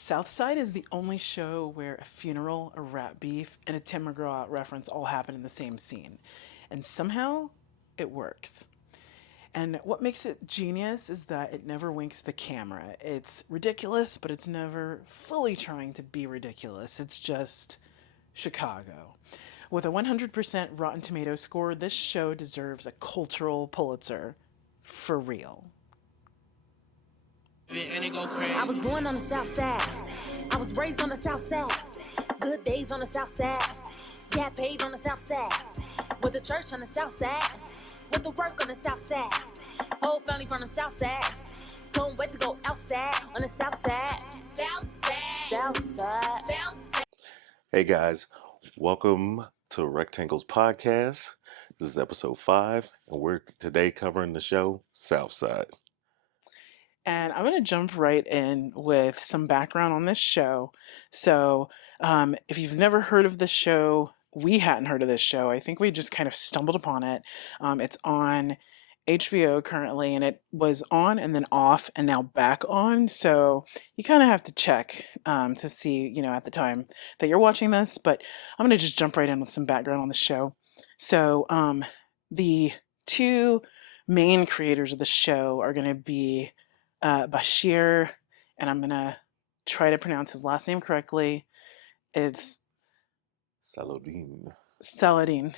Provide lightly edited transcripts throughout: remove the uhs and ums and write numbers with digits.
Southside is the only show where a funeral, a rat beef, and a Tim McGraw reference all happen in the same scene. And somehow it works. And what makes it genius is that it never winks the camera. It's ridiculous, but it's never fully trying to be ridiculous. It's just Chicago. With a 100% Rotten Tomato score, this show deserves a cultural Pulitzer. For real. I was born on the south side. I was raised on the south side. Good days on the south side. Got paid on the south side. With the church on the south side. With the work on the south side. Whole family from the south side. Don't wait to go outside on the south side. South side. South side. South side. Hey guys, welcome to Rectangles Podcast. This is episode 5, and we're today covering the show Southside. And I'm going to jump right in with some background on this show. So, if you've never heard of this show, we hadn't heard of this show. I think we just kind of stumbled upon it. It's on HBO currently, and it was on and then off and now back on. So you kind of have to check to see, at the time that you're watching this. But I'm going to just jump right in with some background on the show. So, the two main creators of the show are going to be Bashir, and I'm going to try to pronounce his last name correctly. It's Saladin.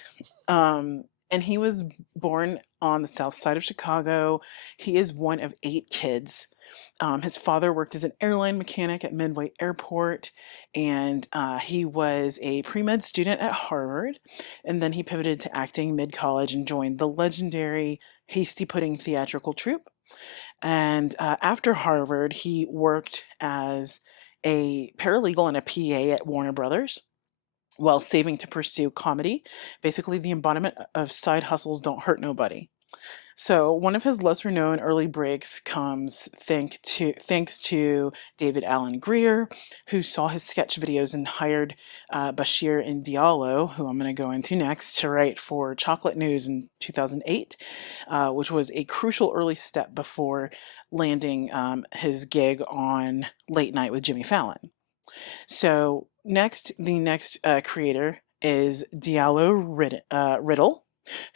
And he was born on the south side of Chicago. He is one of 8 kids. His father worked as an airline mechanic at Midway Airport, and he was a pre-med student at Harvard. And then he pivoted to acting mid-college and joined the legendary Hasty Pudding theatrical troupe. And after Harvard, he worked as a paralegal and a PA at Warner Brothers while saving to pursue comedy, basically the embodiment of side hustles don't hurt nobody. So one of his lesser known early breaks comes thanks to David Allen Greer, who saw his sketch videos and hired Bashir and Diallo, who I'm going to go into next, to write for Chocolate News in 2008, which was a crucial early step before landing his gig on Late Night with Jimmy Fallon. So the next creator is Diallo Riddle,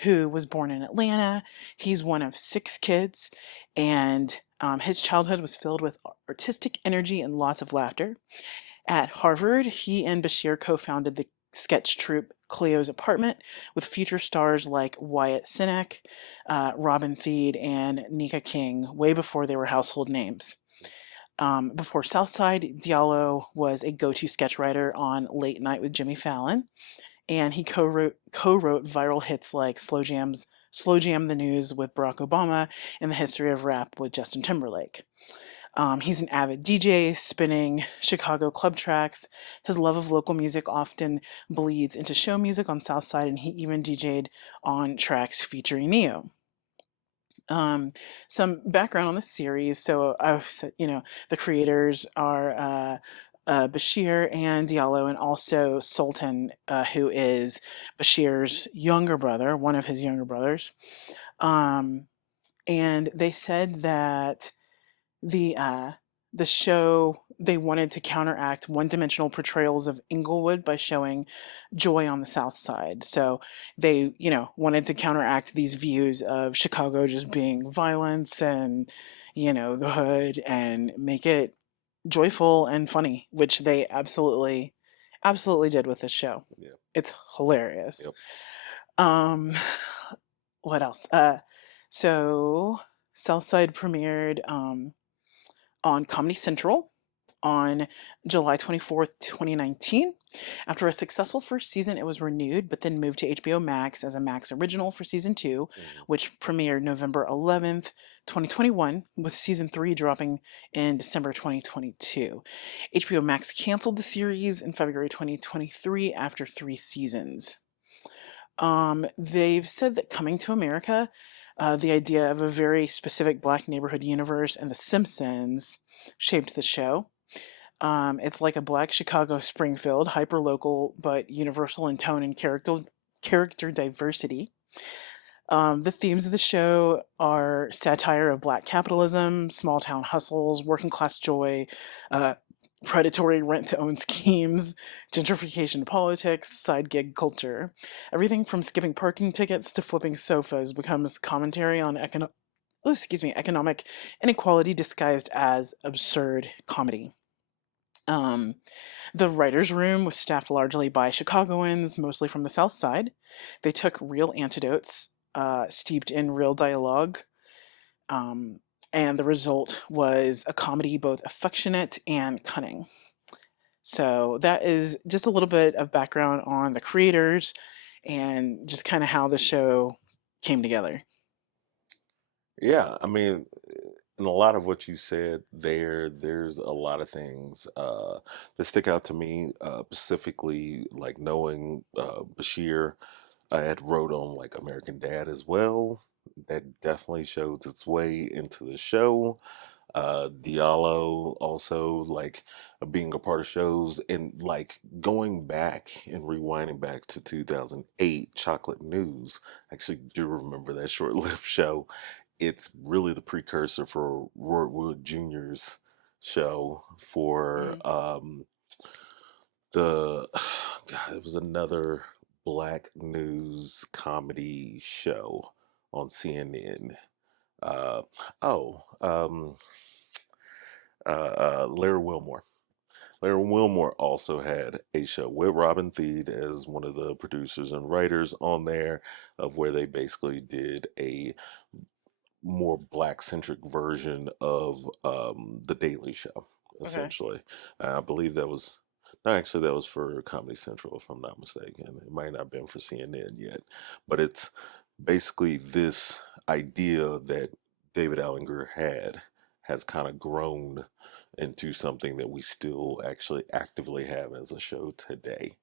who was born in Atlanta. He's one of 6 kids, and his childhood was filled with artistic energy and lots of laughter. At Harvard, he and Bashir co-founded the sketch troupe Cleo's Apartment with future stars like Wyatt Cenac, Robin Thede, and Nika King, way before they were household names. Before Southside, Diallo was a go-to sketch writer on Late Night with Jimmy Fallon, and he co-wrote viral hits like Slow Jam the News with Barack Obama and The History of Rap with Justin Timberlake. He's an avid DJ, spinning Chicago club tracks. His love of local music often bleeds into show music on Southside, and he even DJ'd on tracks featuring Neo. Some background on the series. So the creators are Bashir and Diallo, and also Sultan, who is Bashir's younger brother, one of his younger brothers. And they said that the show, they wanted to counteract one-dimensional portrayals of Inglewood by showing joy on the South Side. So they, wanted to counteract these views of Chicago just being violence and, the hood, and make it joyful and funny, which they absolutely did with this show. Yeah. It's hilarious. Yep. What else? So Southside premiered on Comedy Central on July 24th, 2019. After a successful first season, it was renewed, but then moved to HBO Max as a Max original for season 2, which premiered November 11th, 2021, with season 3 dropping in December 2022. HBO Max canceled the series in February 2023 after 3 seasons. They've said that Coming to America, the idea of a very specific Black neighborhood universe, and The Simpsons shaped the show. It's like a Black Chicago Springfield, hyper-local but universal in tone and character diversity. The themes of the show are satire of Black capitalism, small-town hustles, working-class joy, predatory rent to own schemes, gentrification politics, side gig culture. Everything from skipping parking tickets to flipping sofas becomes commentary on economic inequality disguised as absurd comedy. Um, the writer's room was staffed largely by Chicagoans, mostly from the South Side. They took real antidotes, steeped in real dialogue, um, and the result was a comedy both affectionate and cunning. So that is just a little bit of background on the creators and just kind of how the show came together. Yeah, I mean, in a lot of what you said there's a lot of things that stick out to me, specifically like knowing Bashir. I had wrote on like American Dad as well. That definitely shows its way into the show. Diallo also like being a part of shows and like going back and rewinding back to 2008 Chocolate News. I actually do remember that short-lived show. It's really the precursor for Roy Wood Jr.'s show for Mm. the God, it was another black news comedy show on CNN. Uh, oh, Larry Wilmore. Larry Wilmore also had a show with Robin Thede as one of the producers and writers on there, of where they basically did a more black centric version of the Daily Show, Okay. essentially. I believe that was no, actually that was for Comedy Central, if I'm not mistaken. It might not have been for CNN yet, but it's basically this idea that David Allinger had has kind of grown into something that we still actually actively have as a show today.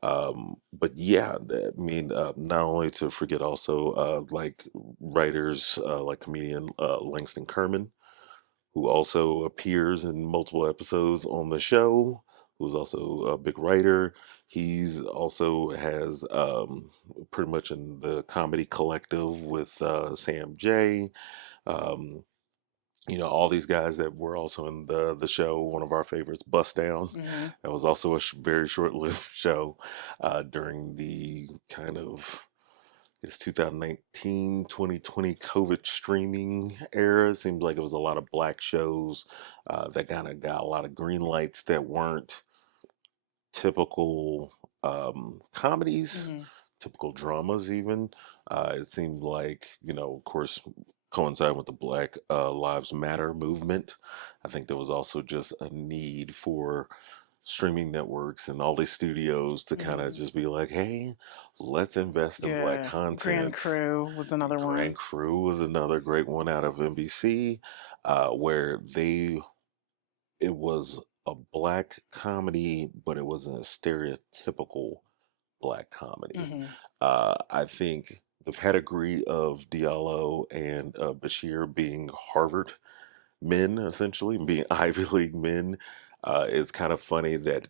But yeah, I mean, not only to forget also like writers like comedian Langston Kerman, who also appears in multiple episodes on the show, who's also a big writer. He's also has pretty much in the comedy collective with Sam J. Um, all these guys that were also in the show. One of our favorites, Bust Down. Mm-hmm. That was also a very short-lived show during the kind of it's 2019, 2020 COVID streaming era. It seems like it was a lot of black shows that kind of got a lot of green lights that weren't typical comedies, Mm-hmm. typical dramas, even. It seemed like, of course, coinciding with the Black Lives Matter movement. I think there was also just a need for streaming networks and all these studios to kind of Mm-hmm. just be like, hey, let's invest in black Yeah. Grand content. Crew was another Grand one. Crew was another great one out of NBC, where it was a black comedy, but it wasn't a stereotypical black comedy. Mm-hmm. I think the pedigree of Diallo and Bashir being Harvard men, essentially, being Ivy League men, is kind of funny that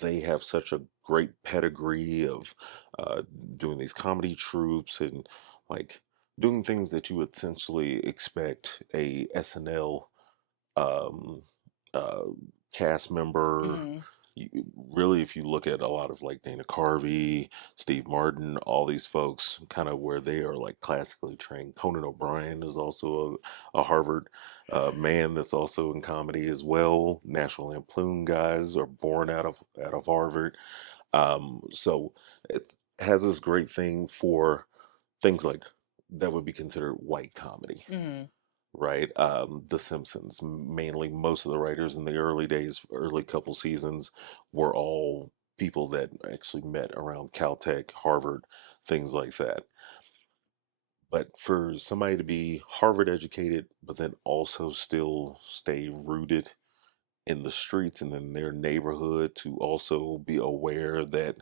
they have such a great pedigree of uh, doing these comedy troupes and like doing things that you would essentially expect a SNL um, uh, cast member. Mm-hmm. You, really, if you look at a lot of like Dana Carvey, Steve Martin, all these folks, kind of where they are like classically trained. Conan O'Brien is also a Harvard man that's also in comedy as well. National Lampoon guys are born out of Harvard. So it has this great thing for things like that would be considered white comedy, Mm-hmm. right? The Simpsons, mainly most of the writers in the early days, early couple seasons, were all people that actually met around Caltech, Harvard, things like that. But for somebody to be Harvard educated, but then also still stay rooted in the streets and in their neighborhood, to also be aware that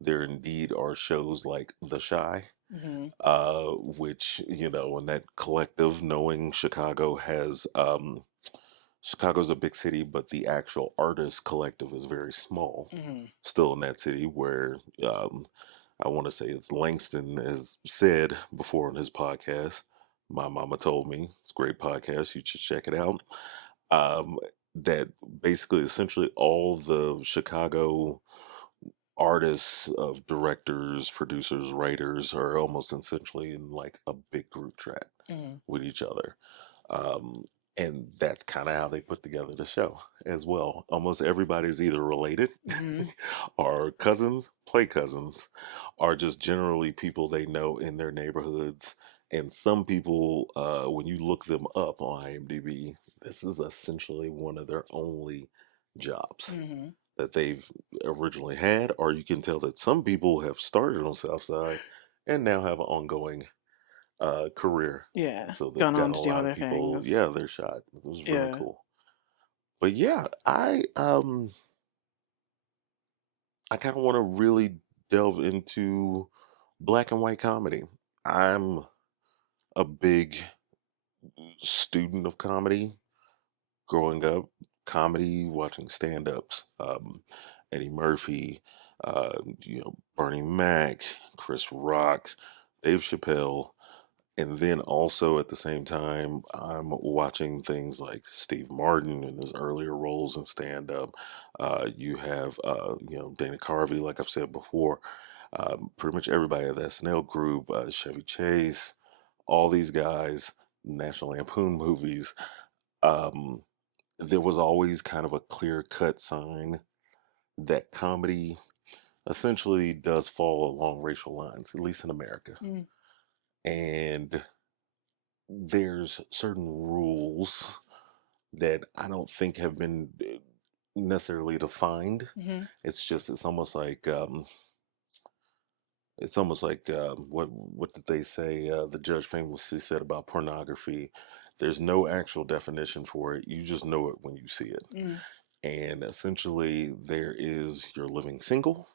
there indeed are shows like The Shy, Mm-hmm. which, in that collective, knowing Chicago's a big city, but the actual artist collective is very small. Mm-hmm. Still in that city where I want to say it's Langston has said before on his podcast. My mama told me it's a great podcast. You should check it out. Um, that basically essentially all the Chicago artists of directors, producers, writers are almost essentially in like a big group chat Mhm. with each other. Um, and that's kind of how they put together the show as well. Almost everybody's either related Mhm. or cousins, play cousins, or just generally people they know in their neighborhoods. And some people, when you look them up on IMDb, this is essentially one of their only jobs Mhm. that they've originally had, or you can tell that some people have started on Southside and now have an ongoing career. Yeah. So they've Gone got on a to do lot of other people, things. yeah, they're shot. It was really Yeah. cool. But yeah, I kind of want to really delve into black and white comedy. I'm a big student of comedy growing up, comedy, watching stand-ups, Eddie Murphy, Bernie Mac, Chris Rock, Dave Chappelle, and then also at the same time, I'm watching things like Steve Martin in his earlier roles in stand-up. You have, Dana Carvey, like I've said before, pretty much everybody at the SNL group, Chevy Chase, all these guys, National Lampoon movies. Um, there was always kind of a clear cut sign that comedy essentially does fall along racial lines, at least in America. Mhm. And there's certain rules that I don't think have been necessarily defined. Mhm. It's almost like what did they say? The judge famously said about pornography. There's no actual definition for it. You just know it when you see it. Mhm. And essentially, there is your living single,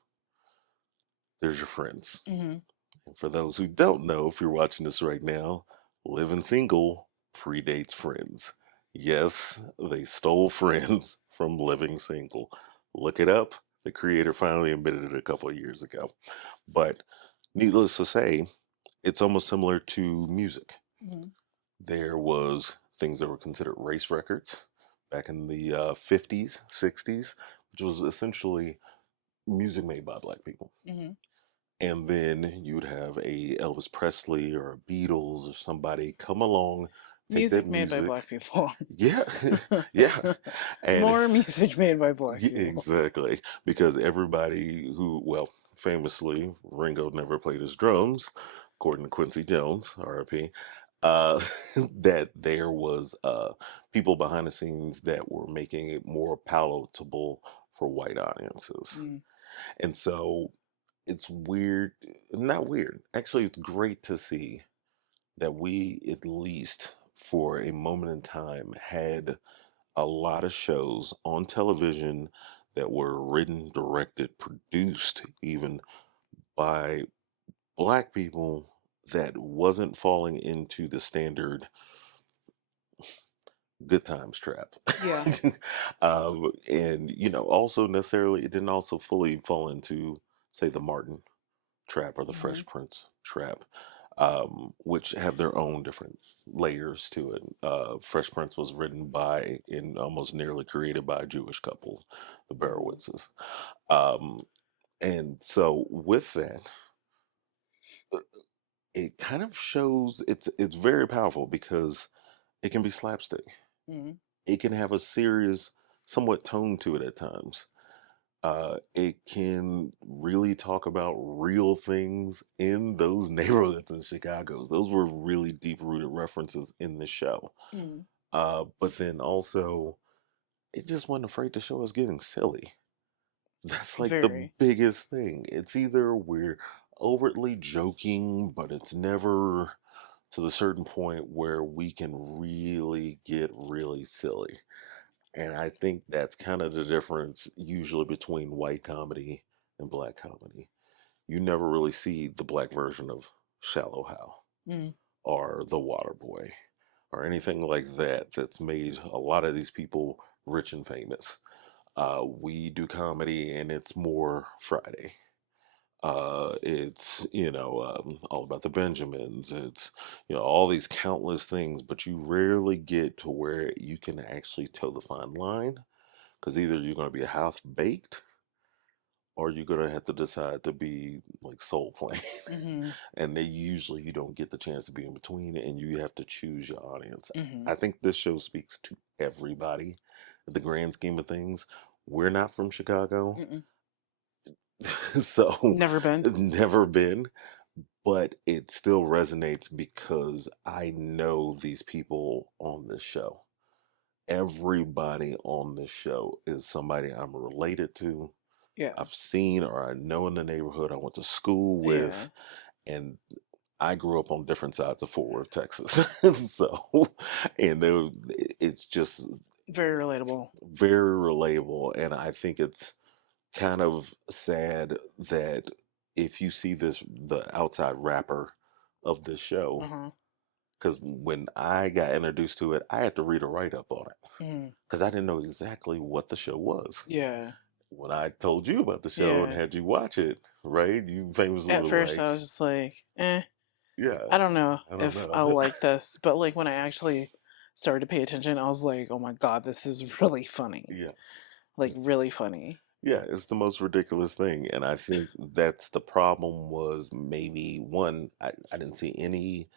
there's your friends. Mhm. And for those who don't know, if you're watching this right now, living single predates friends. Yes, they stole friends from living single. Look it up. The creator finally admitted it a couple of years ago. But needless to say, it's almost similar to music. Mhm. There was things that were considered race records back in the 50s, 60s, which was essentially music made by black people. Mhm. And then you would have a Elvis Presley or a Beatles or somebody come along, take that Music made by music. black people. Yeah, yeah. And More music made by black yeah, people. exactly. Because everybody who, well, famously, Ringo never played his drums, according to Quincy Jones, RIP, uh, that there was people behind the scenes that were making it more palatable for white audiences. Mhm. And so it's weird, not weird. Actually, it's great to see that we, at least for a moment in time, had a lot of shows on television that were written, directed, produced even by black people that wasn't falling into the standard good times trap. Yeah. And, also necessarily, it didn't also fully fall into, say, the Martin trap or the Mhm. Fresh Prince trap, which have their own different layers to it. Fresh Prince was written by and almost nearly created by a Jewish couple, the Mhm. Berowitzes. Um, and so with that, uh, it kind of shows it's very powerful because it can be slapstick. Mhm. It can have a serious, somewhat tone to it at times. It can really talk about real things in those neighborhoods in Chicago. Those were really deep rooted references in the show. Mhm. But then also, it just wasn't afraid to show us getting silly. That's like the Very. biggest thing. It's either we're overtly joking, but it's never to the certain point where we can really get really silly. And I think that's kind of the difference usually between white comedy and black comedy. You never really see the black version of Shallow Hal Mhm. or The Water Boy or anything like that that's made a lot of these people rich and famous. We do comedy and it's more Friday. It's all about the Benjamins. It's all these countless things, but you rarely get to where you can actually toe the fine line because either you're going to be half baked or you're going to have to decide to be like soul plane. Mhm. And they usually you don't get the chance to be in between, and you have to choose your audience. Mhm. I think this show speaks to everybody. The grand scheme of things, we're not from Chicago, Mm-mm. so Never been. never been, but it still resonates because I know these people on this show. Everybody on this show is somebody I'm related to, Yeah. I've seen, or I know in the neighborhood I went to school Yeah. with, and I grew up on different sides of Fort Worth, Texas. So, and it's just Very relatable. very relatable. And I think it's kind of sad that if you see the outside wrapper of this show, Uh-huh. because when I got introduced to it, I had to read a write up on it Mhm. because I didn't know exactly what the show was. Yeah. When I told you about the show and Yeah. had you watch it, right? You famously At were first like, I was just like, yeah, I don't know I don't if know. I'll like this. But like when I actually started to pay attention, I was like, oh my God, this is really funny. Yeah. Like really funny. Yeah, it's the most ridiculous thing. And I think that's the problem was maybe one, I didn't see any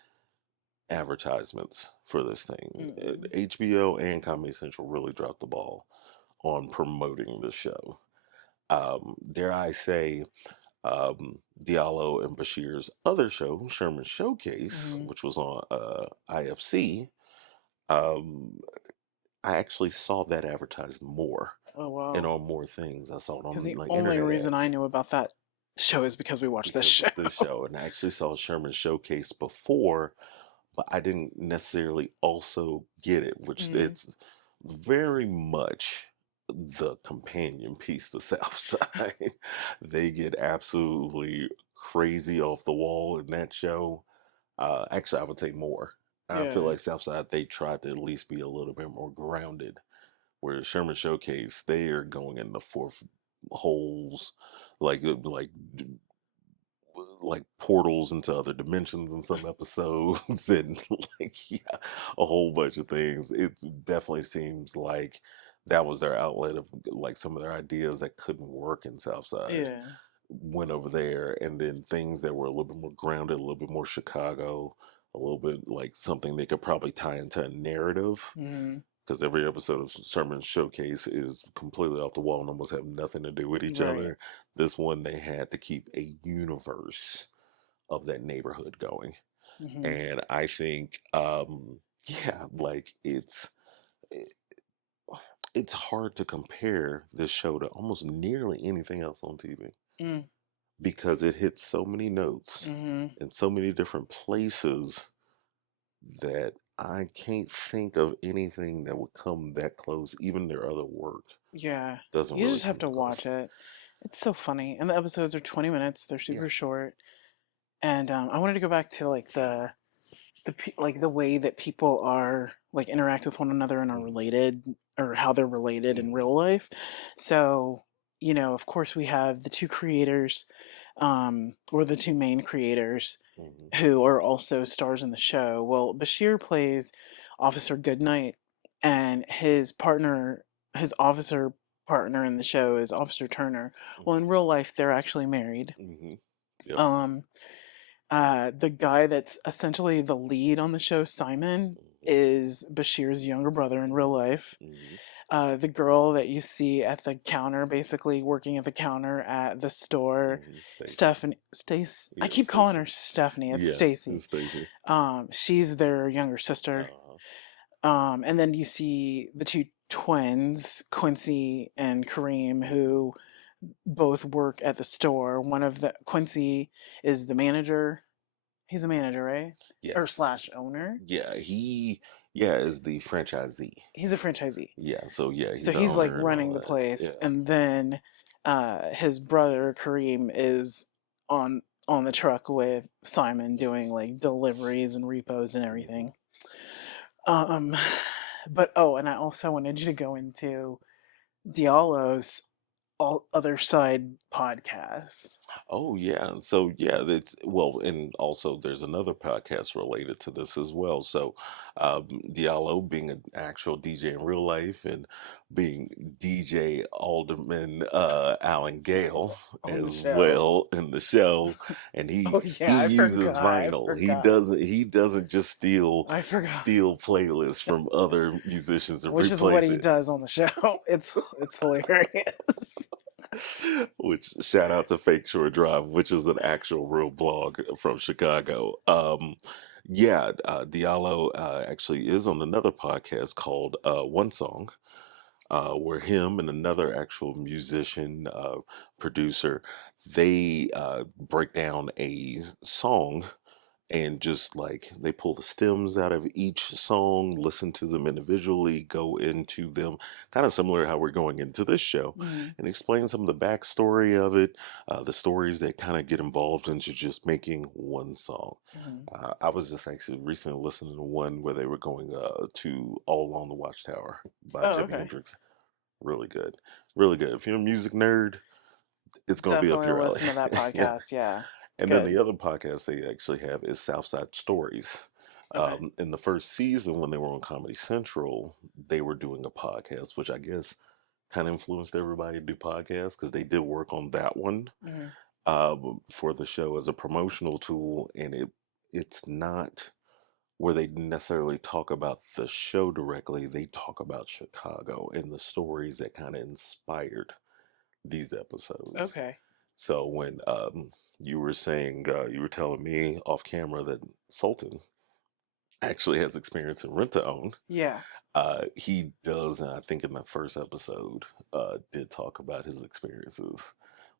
advertisements for this thing. Mm-mm. HBO and Comedy Central really dropped the ball on promoting the show. Dare I say, Diallo and Bashir's other show, Sherman Showcase, Mhm. which was on IFC, um, I actually saw that advertised more Oh and wow. on more things. I saw it Because on the like only internet reason I ads knew about that show is because we watched this because of show. this show. And I actually saw Sherman Showcase before, but I didn't necessarily also get it, which Mhm. it's very much the companion piece to Southside. They get absolutely crazy off the wall in that show. Actually, I would say more. I feel Yeah. like Southside, they tried to at least be a little bit more grounded. Whereas Sherman Showcase, they are going in the fourth holes, like like portals into other dimensions in some episodes and like yeah, a whole bunch of things. It definitely seems like that was their outlet of like some of their ideas that couldn't work in Southside Yeah. went over there, and then things that were a little bit more grounded, a little bit more Chicago, a little bit like something they could probably tie into a narrative Mhm. because every episode of Sermon Showcase is completely off the wall and almost have nothing to do with each Right. other. This one, they had to keep a universe of that neighborhood going. Mhm. And I think, yeah, like it's hard to compare this show to almost nearly anything else on TV Mm. because it hits so many notes Mhm. in so many different places that I can't think of anything that would come that close. Even their other work Yeah. doesn't You really just have come to that close. watch it. It's so funny. And the episodes are 20 minutes. They're Yeah. super short. And I wanted to go back to like like the way that people are like interact with one another and are Hmm. related or how they're related in Hmm. real life. So, of course we have the two creators or the two main creators Hmm. who are also stars in the show. Well, Bashir plays Officer Goodnight, and his officer partner in the show is Officer Turner. Well, in Hmm. real life, they're actually married. Hmm. Yep. Um, the guy that's essentially the lead on the show, Simon, Hmm. is Bashir's younger brother in real Hmm. life. Hmm. The girl that you see at the counter, basically working at the counter at the store, Hmm. Stacy. Stephanie, Stace. I Yeah, keep calling Stacy. her Stephanie. It's Yeah, Stacy. it's Stacy. She's their younger sister. Uh-huh. And then you see the two twins, Quincy and Kareem, who both work at the store. One of the Quincy is the manager. He's a manager, right? Or Yes. slash owner. Yeah, yeah, is the franchisee. He's a franchisee. Yeah, so yeah, he's So the he's like owner and all running the that. place, Yeah. and then his brother Kareem is on on the truck with Simon doing like deliveries and repos and Hmm. everything. Um, but oh, and I also wanted you to go into Diallo's all other side podcast. Oh yeah. So yeah, that's well, and also there's another podcast related to this as well. So Diallo being an actual DJ in real life and being DJ Alderman Alan Gale On the as show. well in the show. And Oh he yeah, I uses forgot. I vinyl. forgot. He doesn't just I forgot. steal playlists from other musicians and Which is what replace he it. does on the show. It's hilarious. Which shout out to Fake Shore Drive, which is an actual real blog from Chicago. Yeah, Diallo actually is on another podcast called One Song, where him and another actual musician, producer, they break down a song and just like they pull the stems out of each song, listen to them individually, go into them, kind of similar to how we're going into this show, Mhm, and explain some of the backstory of it, the stories that kind of get involved into just making one song. mhm. I was just actually recently listening to one where they were going to All Along the Watchtower by Oh, Jimi okay. Hendrix. Really good. Really good. If you're a music nerd, it's going to be up Definitely your alley. listen to that Yeah. podcast. Yeah, it's And then the good. other podcast they actually have is Southside Stories. Okay. In the first season, when they were on Comedy Central, they were doing a podcast, which I guess kind of influenced everybody to do podcasts because they did work on that one Mhm. for the show as a promotional tool, and it's not where they necessarily talk about the show directly. They talk about Chicago and the stories that kind of inspired these episodes. Okay. So when you were saying you were telling me off camera that Sultan actually has experience in rent to own, Yeah. he does, and I think in the first episode did talk about his experiences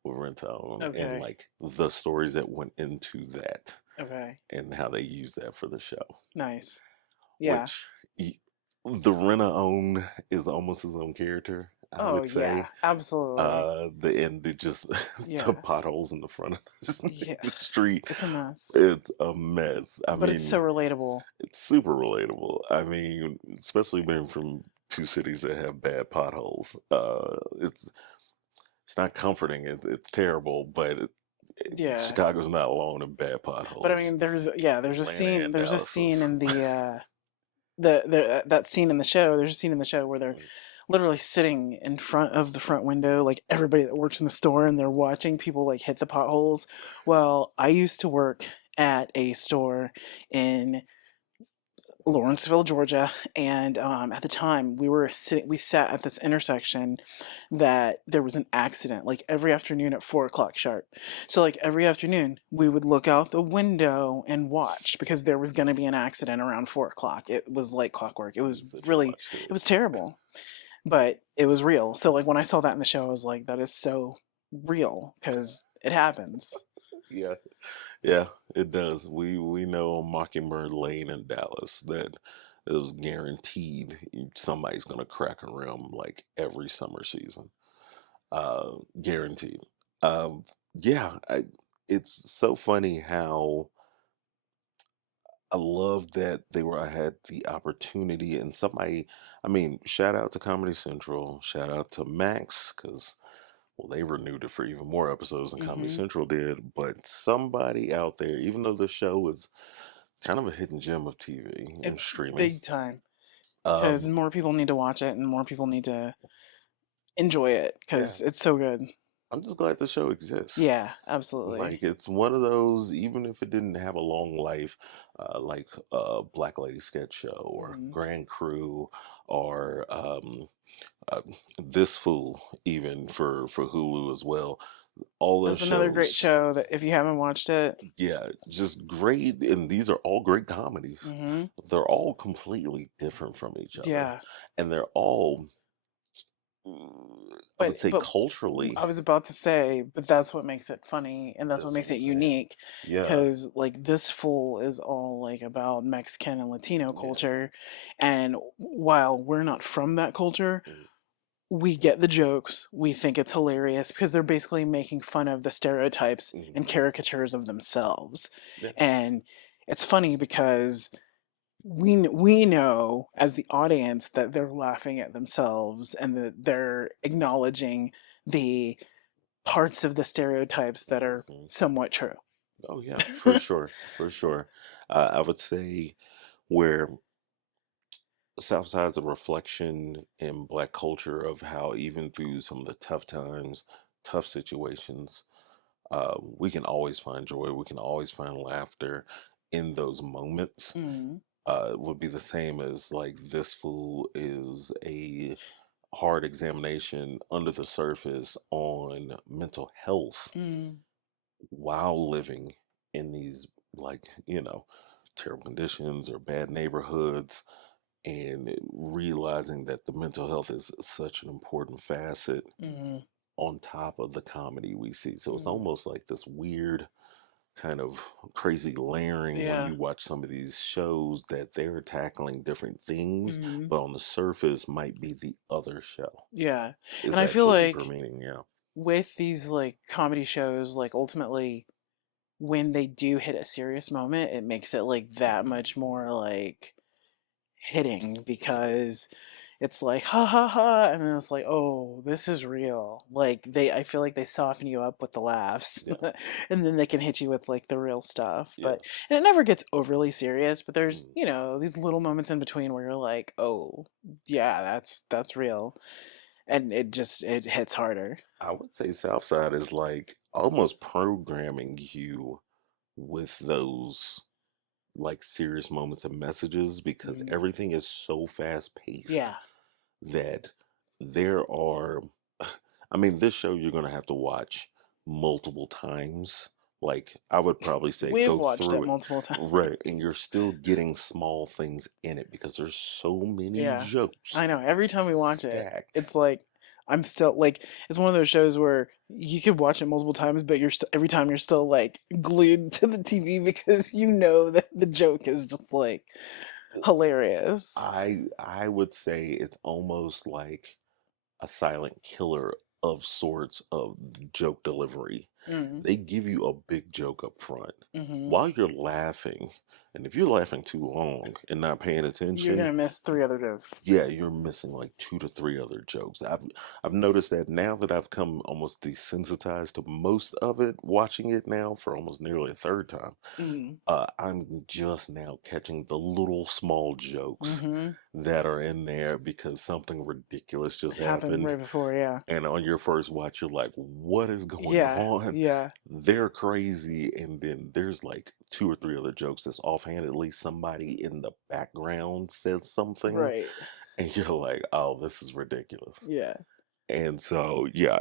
with rent to own and Okay. like the stories that went into that Okay. and how they use that for the show. Nice. Yeah. Which he, the rent to own is almost his own character, I Oh would yeah. say. Absolutely. The end, they just the Yeah. potholes in the front of Yeah. the street. It's a mess, It's a mess. I but it's so mean, relatable. it's super relatable. I mean, especially being from two cities that have bad potholes. It's not comforting. It's terrible, but Yeah. Chicago's not alone in bad But I potholes. mean, there's a Atlanta scene. and There's a Dallas scene is. in the that scene in the show. There's a scene in the show where they're literally sitting in front of the front window, like everybody that works in the store, and they're watching people like hit the potholes. Well, I used to work at a store in Lawrenceville, Georgia, and at the time we sat at this intersection that there was an accident like every afternoon at 4 o'clock sharp. So like every afternoon we would look out the window and watch because there was going to be an accident around 4 o'clock. It was like clockwork. It You was said you really, watched it it. was terrible, but it was real. So like when I saw that in the show, I was like, that is so real because it happens. Yeah, yeah, it does. We know on Mockingbird Lane in Dallas that it was guaranteed somebody's gonna crack a rim like every summer season. Guaranteed. Um, yeah, it's so funny how I love that I had the opportunity and somebody. I mean, shout out to Comedy Central, shout out to Max because well, they renewed it for even more episodes than Comedy Hmm. Central did. But somebody out there, even though the show is kind of a hidden gem of TV It and streaming, big time because um, more people need to watch it and more people need to enjoy it yeah, because it's so good. I'm just glad the show exists. Yeah, absolutely. Like it's one of those, even if it didn't have a long life, like Black Lady Sketch Show or Hmm. Grand Crew or uh, This Fool, even for Hulu as well. All those That's another great shows, show that if you haven't watched it, yeah, just great. And these are all great comedies. hmm They're all completely different from each other, yeah. and they're all, I would say, But I culturally. was about to say, but that's what makes it funny and that's what That's what makes I'm it saying. unique. Yeah, Because like this fool is all like about Mexican and Latino yeah. culture, and while we're not from that culture, Mm, we get the jokes. We think it's hilarious because they're basically making fun of the stereotypes and mhm. caricatures of themselves. Yeah. And it's funny because we know as the audience that they're laughing at themselves and that they're acknowledging the parts of the stereotypes that are Mhm. somewhat true. Oh yeah, for sure, for sure. I would say where South Side's a reflection in Black culture of how even through some of the tough times, tough situations, we can always find joy. We can always find laughter in those moments. Mm, Would be the same as like this fool is a hard examination under the surface on mental health mm, while living in these like terrible conditions or bad neighborhoods, and realizing that the mental health is such an important facet mm, on top of the comedy we see. So it's mm. almost like this weird kind of crazy layering when Yeah. you watch some of these shows that they're tackling different things, Mm, but on the surface might be the other show yeah. is And I feel actually deeper like meaning. Yeah. with these like comedy shows, like ultimately when they do hit a serious moment, it makes it like that much more like hitting because it's like ha ha ha, and then it's like, oh, this is real. Like I feel like they soften you up with the laughs, Yeah. and then they can hit you with like the real stuff. Yeah. But and it never gets overly serious. But there's Mm. these little moments in between where you're like, oh yeah, that's real, and it hits harder. I would say Southside is like almost programming you with those like serious moments and messages because Mm, everything is so fast paced yeah, that there are I mean, this show you're gonna have to watch multiple times. Like I would probably say we've go watched it through it. multiple times. Right. And you're still getting small things in it because there's so many Yeah, jokes I know. Every time we watch it, stacked. it's like I'm still like it's one of those shows where you could watch it multiple times, but every time you're still like glued to the TV because you know that the joke is just like hilarious. I would say it's almost like a silent killer of sorts of joke delivery. Mm, They give you a big joke up front hmm. while you're laughing. And if you're laughing too long and not paying You're attention, gonna miss three other jokes. yeah, you're missing like two to three other jokes. I've noticed that now that I've come almost desensitized to most of it, watching it now for almost nearly a third time. Mm, I'm just now catching the little small jokes mm-hmm. that are in there because something ridiculous just Happened happened. right before, yeah. And on your first watch, you're like, what is going Yeah, on? yeah, They're crazy. And then there's like two or three other jokes that's offhandedly somebody in the background says something. right. And you're like, oh, this is ridiculous. Yeah. And so, yeah,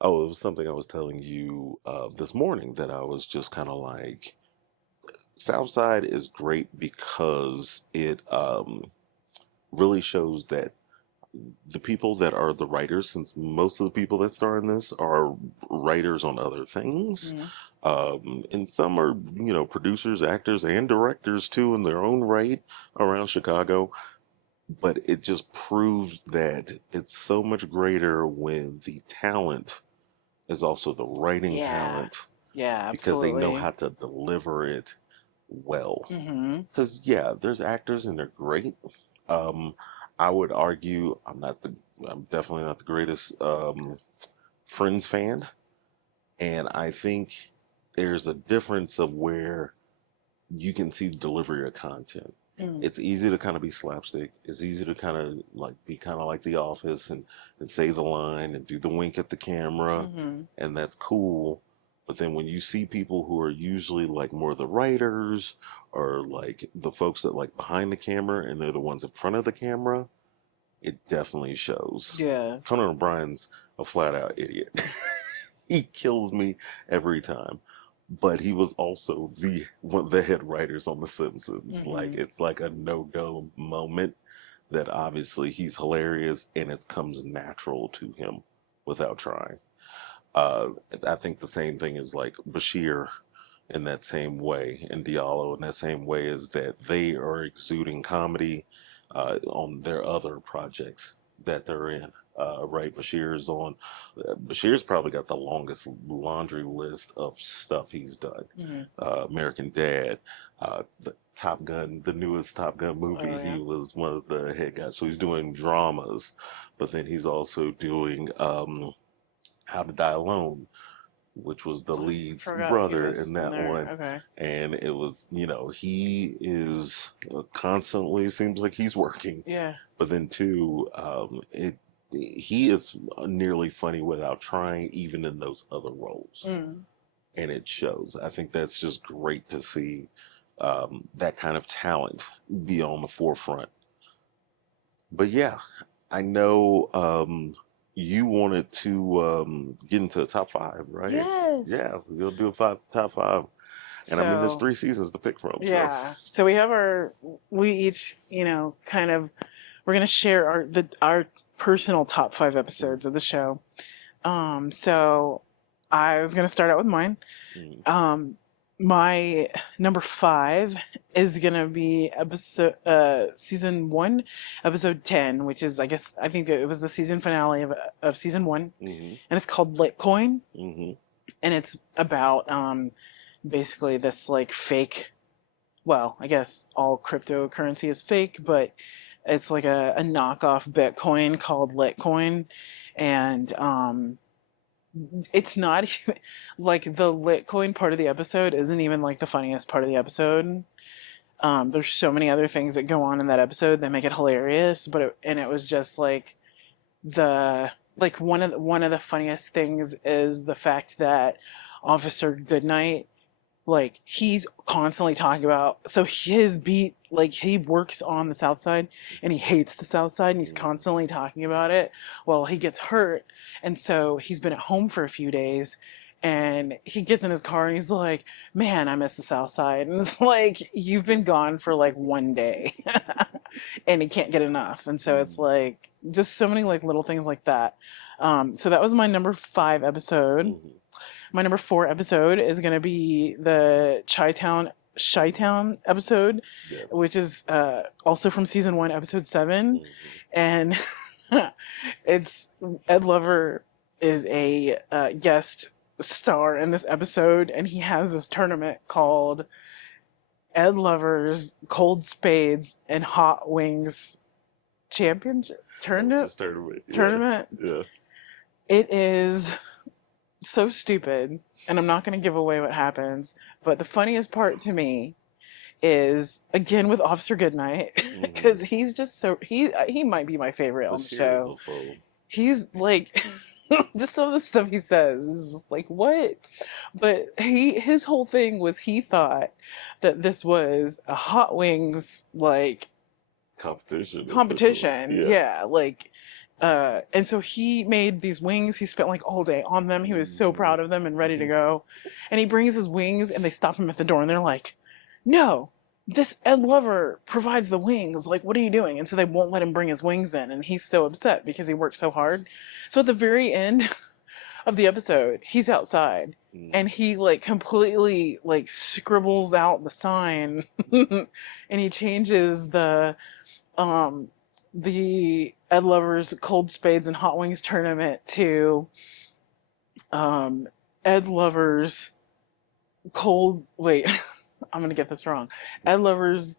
oh, it was something I was telling you this morning that I was just kind of like, Southside is great because it really shows that the people that are the writers, since most of the people that star in this are writers on other things, Mm, and some are, producers, actors, and directors too in their own right around Chicago. But it just proves that it's so much greater when the talent is also the writing yeah. talent Yeah, because they know absolutely. how to deliver it well. Mm-hmm. Because yeah, there's actors and they're great. Um, I would argue I'm definitely not the greatest Friends fan, and I think there's a difference of where you can see the delivery of content. Mm, It's easy to kind of be slapstick. It's easy to kind of like be kind of like The Office and say the line and do the wink at the camera, mm-hmm. and that's cool. But then when you see people who are usually like more the writers or like the folks that like behind the camera and they're the ones in front of the camera, it definitely shows. Yeah. Conan O'Brien's a flat out idiot. He kills me every time. But he was also the one of the head writers on The Simpsons. Like Mm-hmm. it's like a no go moment that obviously he's hilarious and it comes natural to him without trying. Uh, I think the same thing is like Bashir in that same way, and Diallo in that same way is that they are exuding comedy on their other projects that they're in. Right, Bashir's probably got the longest laundry list of stuff he's done. Mm-hmm. American Dad, the Top Gun, the newest Top Gun Oh movie, he yeah. was one of the head guys. So he's doing dramas, but then he's also doing How to Die Alone, which was the Oh, I lead's forgot he brother was in in that one. there. Okay. And it was, he is constantly seems like he's working, Yeah. but then too, he is nearly funny without trying, even in those other roles, Mm. and it shows. I think that's just great to see that kind of talent be on the forefront. But yeah, I know you wanted to get into the top five, right? Yeah, Yes. we'll do top five. And I mean, there's So 3 seasons to pick from, so. yeah. So we each, kind of we're gonna share our personal top five Mm, episodes of the show. So I was gonna start out with mine. mm, Um, my number five is gonna be season one, episode 10, which is I think it was the season finale of season one, mhm, and it's called Litcoin, mhm, and it's about basically this like fake. Well, I guess all cryptocurrency is fake, but it's like a knockoff Bitcoin called Litcoin, and it's not even like the Litcoin part of the episode isn't even like the funniest part of the episode. There's so many other things that go on in that episode that make it hilarious, and it was just like the like one of the funniest things is the fact that Officer Goodnight, like he's constantly talking about, so his beat, like he works on the south side and he hates the south side and he's mhm, constantly talking about it. Well, he gets hurt, and so he's been at home for a few days, and he gets in his car and he's like, man, I miss the south side. And it's like, you've been gone for like one day and he can't get enough. And so it's mhm, like just so many like little things like that. So that was my number five episode. mhm. My number four episode is going to be the Chi-Town episode, Yeah. which is also from season one, episode 7. Mhm, And it's Ed Lover is a guest star in this episode, and he has this tournament called Ed Lover's Cold Spades and Hot Wings Championship just tournament. Yeah. tournament. Yeah. It is so stupid, and I'm not going to give away what happens, but the funniest part to me is again with Officer Goodnight, Mhm. because he's just so he might be my favorite The on the sheer is show. a foe. He's like just some of the stuff he says is just like what, but his whole thing was he thought that this was a hot wings like Competition, essentially. competition. Yeah. Yeah, like and so he made these wings. He spent like all day on them. He was so Mhm, proud of them and ready to mhm, go. And he brings his wings and they stop him at the door and they're like, "No, this Ed Lover provides the wings. Like, what are you doing?" And so they won't let him bring his wings in, and he's so upset because he worked so hard. So at the very end of the episode, he's outside mhm, and he like completely like scribbles out the sign and he changes um the Ed Lover's Cold Spades and Hot Wings tournament to um Ed Lover's cold wait I'm gonna get this wrong. Ed Lover's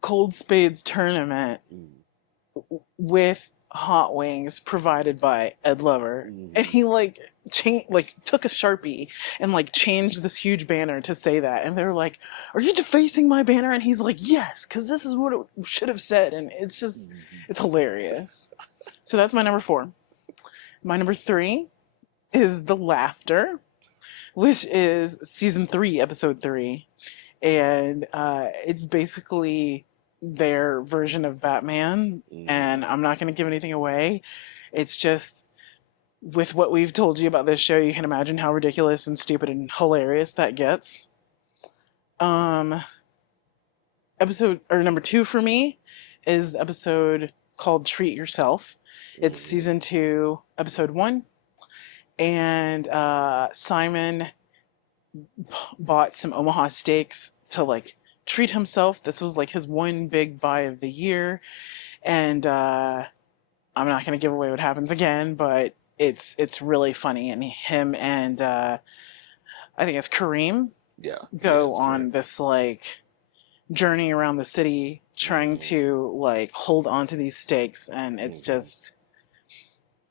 Cold Spades tournament mhm, with hot wings provided by Ed Lover. And mhm. he like took a Sharpie and like changed this huge banner to say that. And they're like, "Are you defacing my banner?" And he's like, "Yes, because this is what it should have said." And it's just Mhm. it's hilarious. So that's my number four. My number three is The Laughter, which is season three, episode 3. And it's basically their version of Batman. Mhm. And I'm not going to give anything away. It's just with what we've told you about this show, you can imagine how ridiculous and stupid and hilarious that gets. Um, episode or number 2 for me is the episode called Treat Yourself. It's Mhm. season 2, episode 1. And Simon bought some Omaha steaks to like treat himself. This was like his one big buy of the year, and I'm not gonna give away what happens again, but it's really funny. And him and I think it's Kareem Yeah. Yeah, go it's great. on this like journey around the city trying Mhm. to like hold on to these steaks, and it's Mhm. just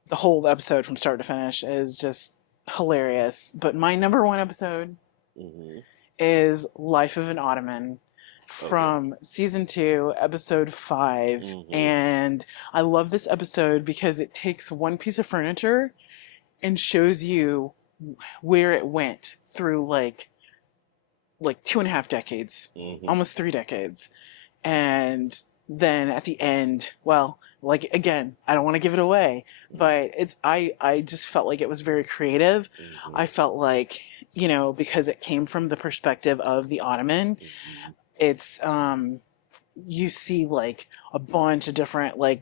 the whole episode from start to finish is just hilarious. But my number one episode Hmm. is Life of an Ottoman Okay. from season 2, episode 5. Hmm. And I love this episode because it takes one piece of furniture and shows you where it went through like 2.5 decades, Hmm. almost 3 decades. And then at the end, well, like again, I don't want to give it away, but I just felt like it was very creative. Hmm. I felt like, because it came from the perspective of the Ottoman, Hmm. it's you see like a bunch of different, like,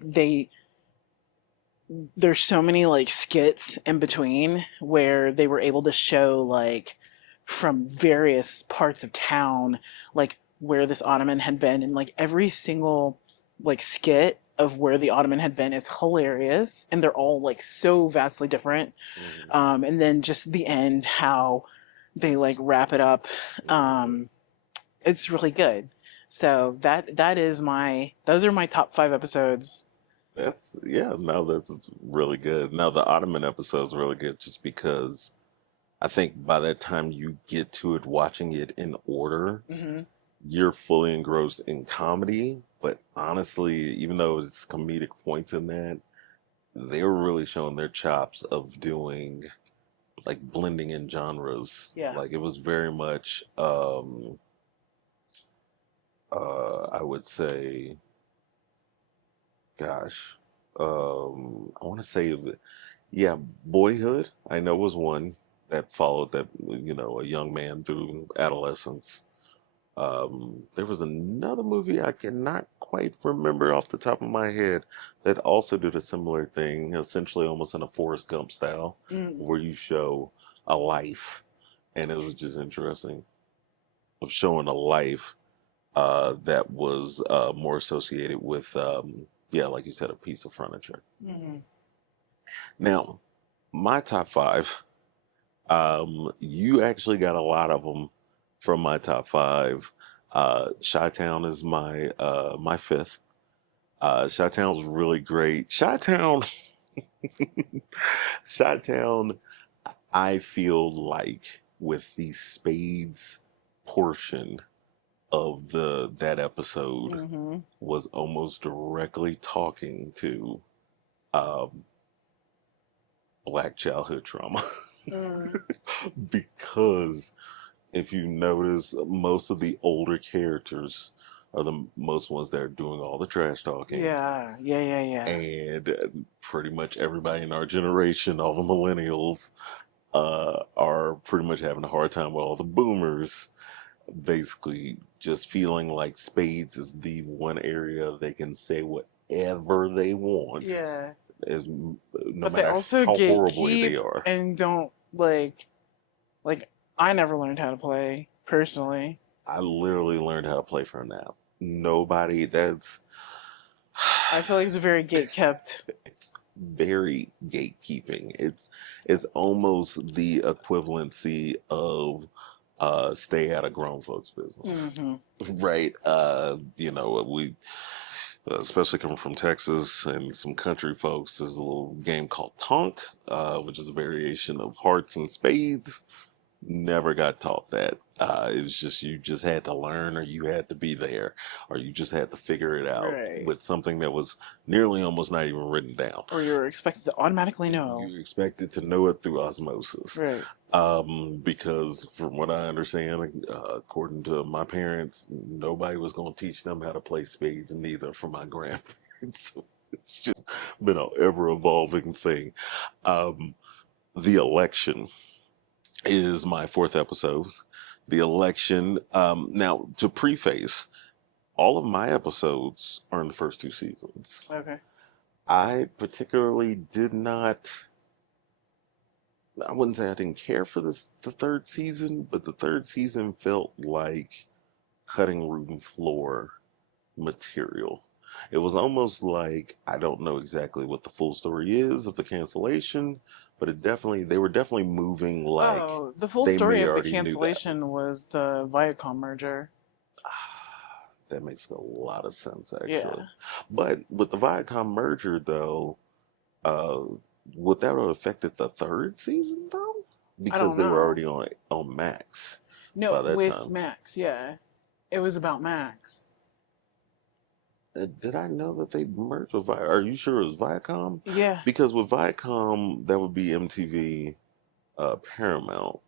there's so many like skits in between where they were able to show like from various parts of town like where this Ottoman had been, and like every single like skit of where the Ottoman had been is hilarious, and they're all like so vastly different. Hmm. And then just the end, how they like wrap it up, Hmm. um it's really good. So those are my top 5 episodes. That's yeah. No, that's really good. Now the Ottoman episode is really good, just because I think by that time you get to it, watching it in order, Hmm. you're fully engrossed in comedy. But honestly, even though it's comedic points in that, they were really showing their chops of doing like blending in genres. Yeah. Like it was very much, I would say, gosh, I want to say, yeah, Boyhood. I know was one that followed that, a young man through adolescence. There was another movie I cannot quite remember off the top of my head that also did a similar thing, essentially almost in a Forrest Gump style, Mm. where you show a life, and it was just interesting of showing a life that was more associated with, yeah, like you said, a piece of furniture. Mhm. Now, my top five, you actually got a lot of them from my top five. Chi-Town is my fifth. Chi-Town's really great. Chi-Town, Chi-Town, I feel like with the spades portion of the that episode Mhm. was almost directly talking to um, Black childhood trauma. Mm. Because if you notice, most of the older characters are the most ones that are doing all the trash talking. Yeah. Yeah. Yeah. Yeah. And pretty much everybody in our generation, all the millennials, are pretty much having a hard time with all the boomers, basically just feeling like spades is the one area they can say whatever they want, Yeah. as no But they matter also how horribly they gatekeep are. and don't like. I never learned how to play personally. I literally learned how to play for a nap. Nobody, that's I feel like it's a very gate kept. it's very gatekeeping. It's almost the equivalency of stay out of grown folks' business. Hmm. Right. We especially coming from Texas and some country folks, there's a little game called Tonk, which is a variation of hearts and spades. Never got taught that. It was just you just had to learn, or you had to be there, or you just had to figure it out Right. with something that was nearly almost not even written down. Or you're expected to automatically know. You expected to know it through osmosis. Right. Because from what I understand, according to my parents, nobody was going to teach them how to play spades, neither from my grandparents. So it's just been an ever evolving thing. Um, the election is my fourth episode. The election. Now, to preface, all of my episodes are in the first two seasons. Okay. I particularly did not. I wouldn't say I didn't care for the third season, but the third season felt like cutting room floor material. It was almost like I don't know exactly what the full story is of the cancellation, but they were definitely moving like Oh, the full they story may of the already knew that. cancellation was the Viacom merger. That makes a lot of sense Yeah. actually. But with the Viacom merger though, uh, would that have affected the third season though? I Because don't they were know. already on Max No, by that with time. Max, yeah. It was about Max. Did I know that they merged with Vi? Are you sure it was Viacom? Yeah. Because with Viacom, that would be MTV, Paramount.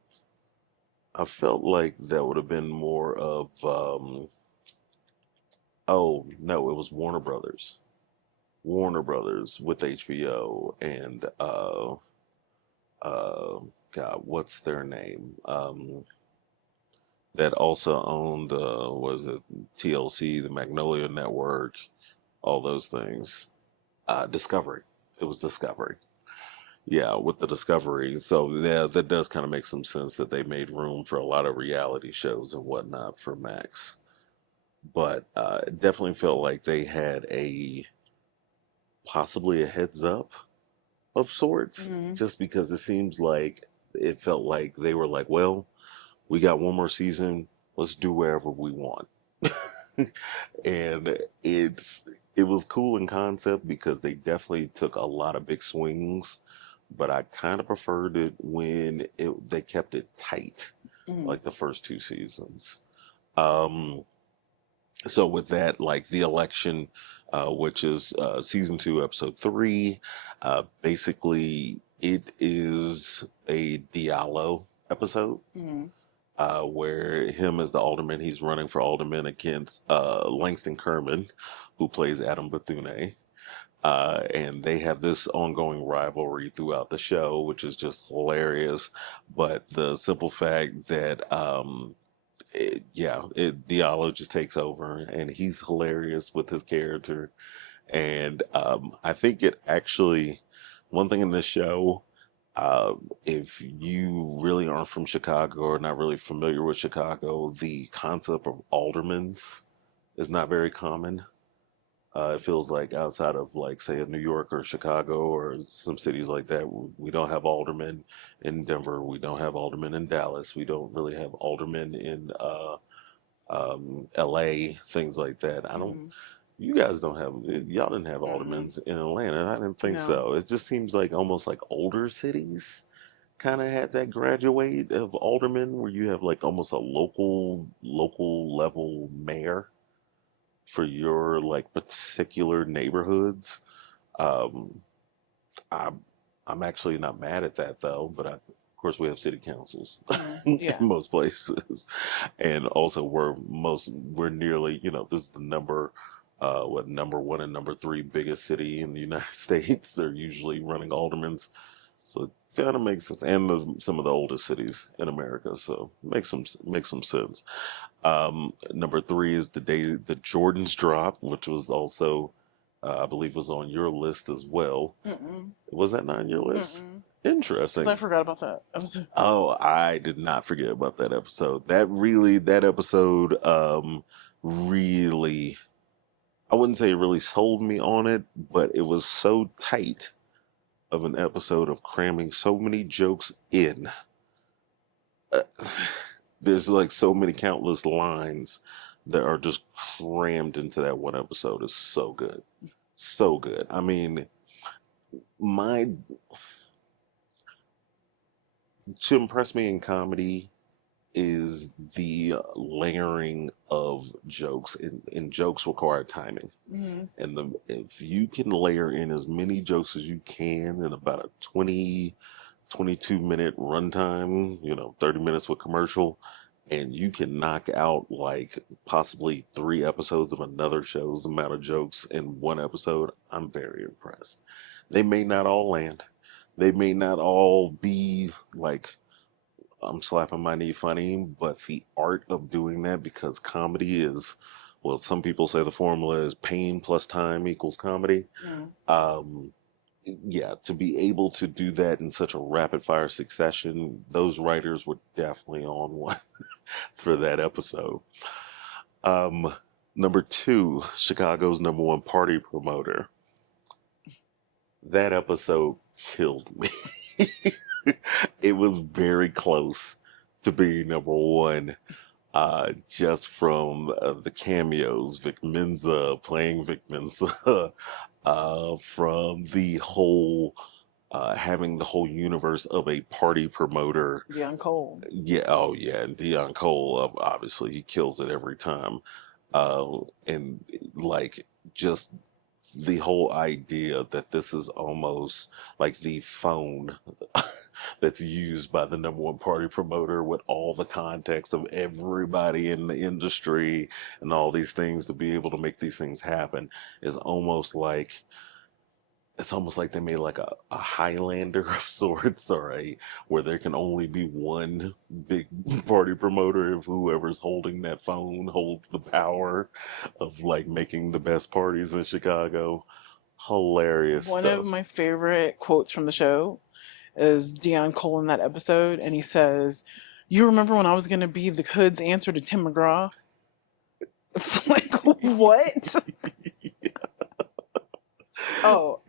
I felt like that would have been more of. Oh no, it was Warner Brothers. Warner Brothers with HBO and uh, God, what's their name? That also owned was it TLC, the Magnolia Network, all those things. Discovery. It was Discovery. Yeah, with the Discovery. So yeah, that does kind of make some sense that they made room for a lot of reality shows and whatnot for Max. But it definitely felt like they had a possibly a heads up of sorts, Hmm. just because it seems like it felt like they were like, well, we got one more season, let's do wherever we want. And it's it was cool in concept because they definitely took a lot of big swings, but I kind of preferred it when they kept it tight, Hmm. like the first two seasons. Um, so with that, like the election, which is season two, episode three, basically it is a Diallo episode. Hmm. Where him as the alderman, he's running for alderman against Langston Kerman, who plays Adam Bethune. And they have this ongoing rivalry throughout the show, which is just hilarious. But the simple fact that, Diallo just takes over, and he's hilarious with his character. And I think it actually, one thing in this show, if you really aren't from Chicago or not really familiar with Chicago, the concept of aldermans is not very common. It feels like outside of like say New York or Chicago or some cities like that, we don't have aldermen in Denver. We don't have aldermen in Dallas. We don't really have aldermen in L.A. Things like that. I don't. Hmm. You guys don't have. Y'all didn't have Mm-mm. aldermen in Atlanta. I didn't think No. so. It just seems like almost like older cities kind of had that graduate of aldermen where you have like almost a local level mayor for your like particular neighborhoods. Um, I'm I'm actually not mad at that though, but of course we have city councils Mm. in Yeah. most places, and also we're nearly this is the number one and number three biggest city in the United States. They're usually running aldermans, so it kind of makes sense, and some of the oldest cities in America, so makes some sense. Number three is the day the Jordans drop, which was also, I believe, was on your list as well. Mm-mm. Was that not on your list? Mm-mm. Because I Interesting. forgot about that. I was. Oh, I did not forget about that episode. That episode, really, I wouldn't say it really sold me on it, but it was so tight of an episode of cramming so many jokes in. Uh, there's like so many countless lines that are just crammed into that one episode. Is so good, so good. I mean, my to impress me in comedy is the layering of jokes, and jokes require timing. Mm-hmm. And if you can layer in as many jokes as you can in about a 22-minute runtime, 30 minutes with commercial, and you can knock out like possibly three episodes of another show's amount of jokes in one episode, I'm very impressed. They may not all land. They may not all be like I'm slapping my knee funny, but the art of doing that, because comedy is, well, some people say the formula is pain plus time equals comedy. Mm. Um, yeah, to be able to do that in such a rapid fire succession, those writers were definitely on one for that episode. Um, Number two, Chicago's number one party promoter. That episode killed me. It was very close to being number one, just from the cameos, Vic Mensa playing Vic Mensa, from the whole having the whole universe of a party promoter. Dion Cole. Yeah, oh yeah, and Dion Cole, obviously he kills it every time. And like just the whole idea that this is almost like the phone that's used by the number one party promoter with all the context of everybody in the industry and all these things to be able to make these things happen is almost like it's almost like they made like a Highlander of sorts, or a where there can only be one big party promoter if whoever's holding that phone holds the power of like making the best parties in Chicago. Hilarious One of stuff. my favorite quotes from the show is Dion Cole in that episode, and he says, "You remember when I was going to be the hood's answer to Tim McGraw?" It's like, what? Oh,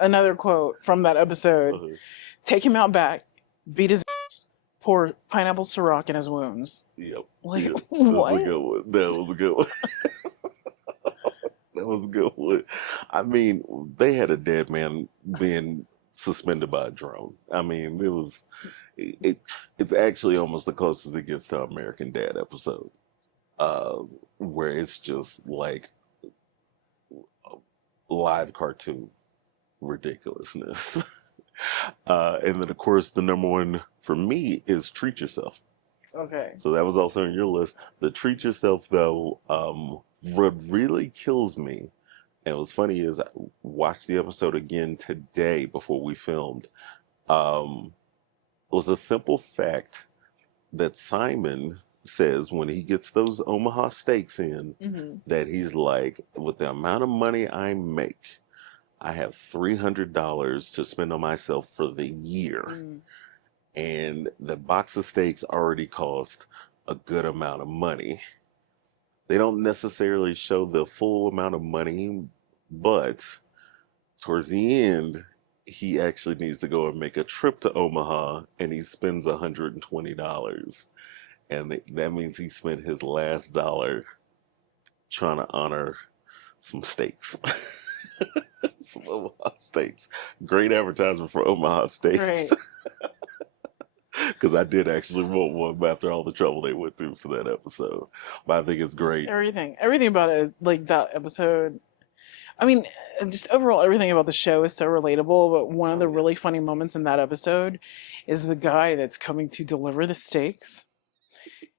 another quote from that episode: Uh, "Take him out back, beat his ass, pour pineapple Ciroc in his wounds." yep, Like, yep. That's a what? good one. That was a good one. That was a good one. I mean, they had a dead man being suspended by a drone. I mean, it it's actually almost the closest it gets to American Dad episode, uh, where it's just like live cartoon ridiculousness. And then of course the number one for me is Treat Yourself. Okay. So that was also on your list. The Treat Yourself though, what really kills me, and what's funny is I watched the episode again today before we filmed. Um, was a simple fact that Simon says when he gets those Omaha steaks in, Hmm. that he's like, with the amount of money I make, I have $300 to spend on myself for the year. Mm. And the box of steaks already cost a good amount of money. They don't necessarily show the full amount of money, but towards the end, he actually needs to go and make a trip to Omaha and he spends $120. And that means he spent his last dollar trying to honor some steaks. Some Omaha steaks. Great advertisement for Omaha steaks. Right. Because I did actually want one after all the trouble they went through for that episode. But I think it's Just great. everything about it, like that episode. I mean, just overall, everything about the show is so relatable. But one of Oh the yeah. really funny moments in that episode is the guy that's coming to deliver the steaks.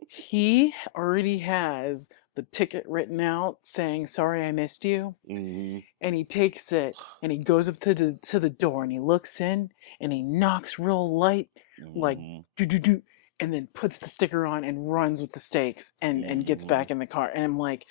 He already has the ticket written out saying, "Sorry, I missed you." Hmm. And he takes it and he goes up to the door and he looks in and he knocks real light, like Hmm. do do do, and then puts the sticker on and runs with the steaks and gets Hmm. back in the car. And I'm like,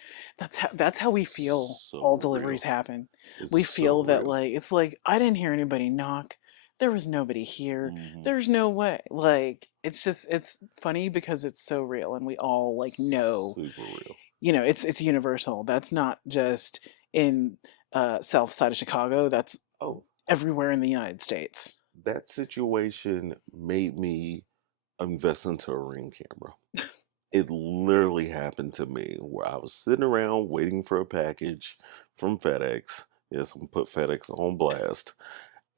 that's how we feel all So deliveries real. happen. It's We so feel that real. like it's like I didn't hear anybody knock. There was nobody here. Hmm. There's no way. Like it's funny because it's so real and we all like know, Super real. it's universal. That's not just in south side of Chicago. That's Oh, everywhere in the United States. that situation made me invest into a Ring camera. It literally happened to me where I was sitting around waiting for a package from FedEx. Yes, I'm gonna put FedEx on blast.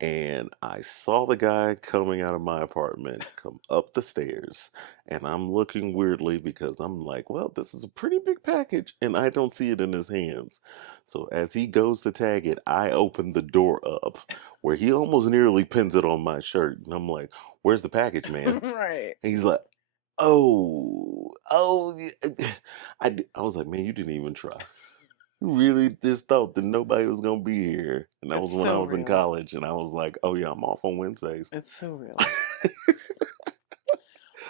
And I saw the guy coming out of my apartment come up the stairs. And I'm looking weirdly because I'm like, well, this is a pretty big package. And I don't see it in his hands. So as he goes to tag it, I open the door up where he almost nearly pins it on my shirt. And I'm like, where's the package, man? Right. And he's like, oh, oh, yeah." I was like, man, you didn't even try. You really just thought that nobody was gonna be here. And that was It's when I so was in real. college, and I was like, oh yeah, I'm off on Wednesdays. It's so real.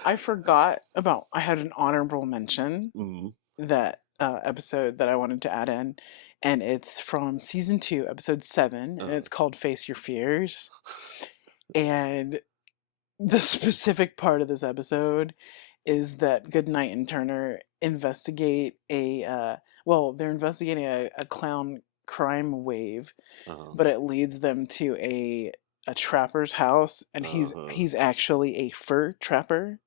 I forgot about, I had an honorable mention, Mm, that episode that I wanted to add in, and it's from season 2, episode 7, and uh, it's called Face Your Fears. And the specific part of this episode is that Goodnight and Turner investigate they're investigating a clown crime wave, uh, but it leads them to a trapper's house, and uh-huh. he's actually a fur trapper.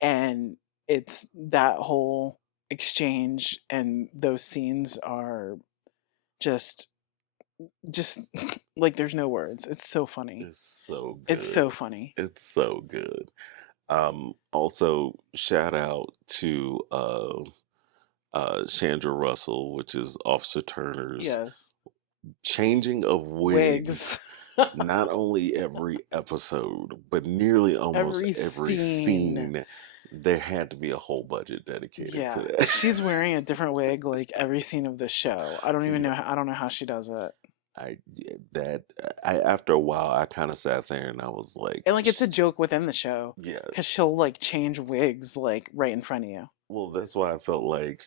And it's that whole exchange and those scenes are just just like there's no words. It's so funny. It's so It's good. so funny. It's so good. Also shout out to Chandra Russell, which is Officer Turner's Yes. changing of wigs, Wigs. not only every episode, but nearly almost Every every scene. scene. There had to be a whole budget dedicated to Yeah. that. She's wearing a different wig like every scene of the show. I don't even know Yeah, I don't know how she does it. yeah, that I after a while I kind of sat there and I was like, And like it's a joke within the show yeah. because she'll like change wigs like right in front of you. Well, that's why I felt like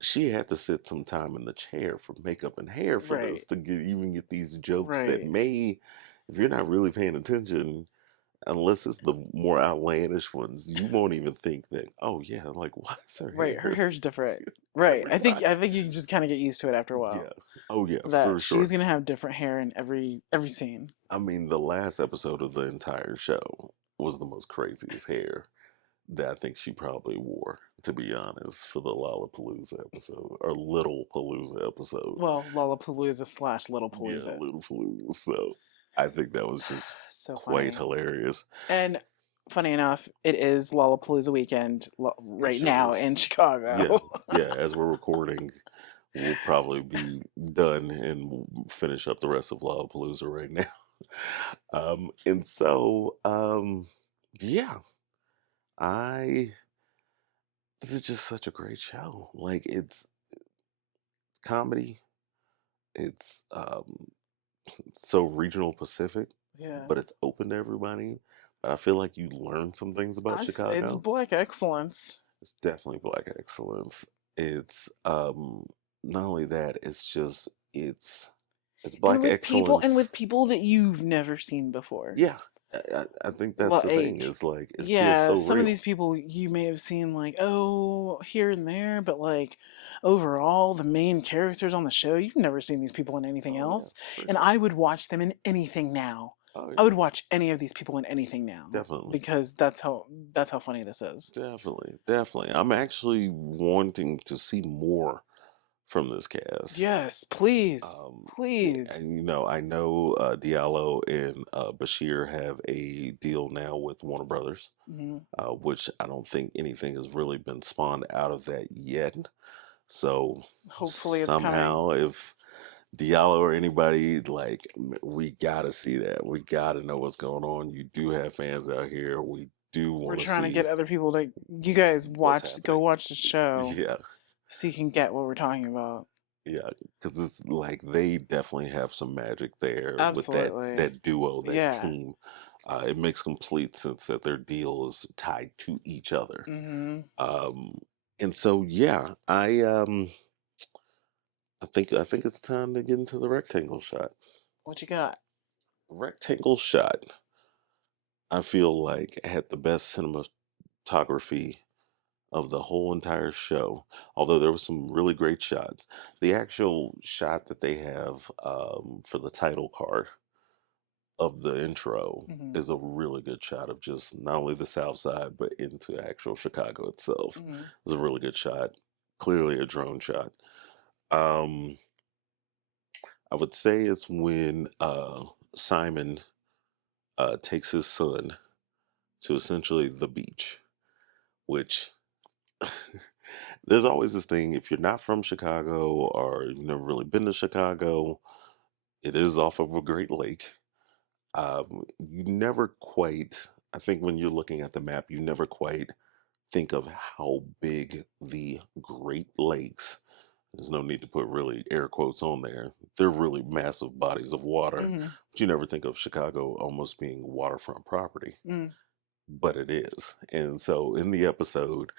she had to sit some time in the chair for makeup and hair for Right. this to get these jokes that Right. may, if you're not really paying attention, unless it's the more outlandish ones, you won't even think that. Oh yeah, like why is her Right. Her hair hair's different. Right. every I think time? I think you can just kind of get used to it after a while. Yeah. Oh yeah, That for she's sure. gonna have different hair in every scene. I mean, the last episode of the entire show was the most craziest hair that I think she probably wore, to be honest, for the Lollapalooza episode or Little Palooza episode. Well, Lollapalooza slash Little Yeah, Palooza. Little Palooza. So I think that was just So quite funny. hilarious. And funny enough, it is Lollapalooza weekend It right sure now is. in Yeah, Chicago. yeah. As we're recording, we'll probably be done and we'll finish up the rest of Lollapalooza right now. And so, yeah, I this is just such a great show. Like it's comedy. It's so regional Pacific, Yeah. but it's open to everybody. But I feel like you learn some things about It's Chicago. black excellence. It's definitely black excellence. It's not only that, it's just it's And black excellence. with people that you've never seen before. Yeah. I think that's the thing, Like, is like it feels yeah, so some of real. these people you may have seen like, oh, here and there, but like overall, the main characters on the show, you've never seen these people in anything Oh yeah, else. for And sure. I would watch them in anything now. Oh I yeah, would watch any of these people in anything now definitely. because that's how funny this is. Definitely. Definitely. I'm actually wanting to see more from this cast. Yes, please. Um, and Please. you know, I know Diallo and Bashir have a deal now with Warner Brothers, Hmm. which I don't think anything has really been spawned out of that yet. So Hopefully it's coming. somehow, if Diallo or anybody like, we gotta see that. We gotta know what's going on. You do have fans out here. We do We're want to trying to see get other people to you guys what's go happening. watch the show Yeah, so you can get what we're talking about. yeah, because it's like they definitely have some magic there with Absolutely. that duo, that Yeah. team. It makes complete sense that their deal is tied to each other. Hmm. Um, and so yeah, I think it's time to get into the rectangle shot. What you got? Rectangle shot, I feel like had the best cinematography of the whole entire show. Although there were some really great shots. The actual shot that they have for the title card of the intro Hmm. is a really good shot of just not only the South Side but into actual Chicago itself. Hmm. It's a really good shot. Clearly a drone shot. Um, I would say it's when Simon takes his son to essentially the beach, which there's always this thing, if you're not from Chicago or you've never really been to Chicago, it is off of a great lake. You never quite, I think when you're looking at the map, you never quite think of how big the Great Lakes, there's no need to put really air quotes on there. They're really massive bodies of water, Hmm. but you never think of Chicago almost being waterfront property, Hmm. but it is. And so in the episode,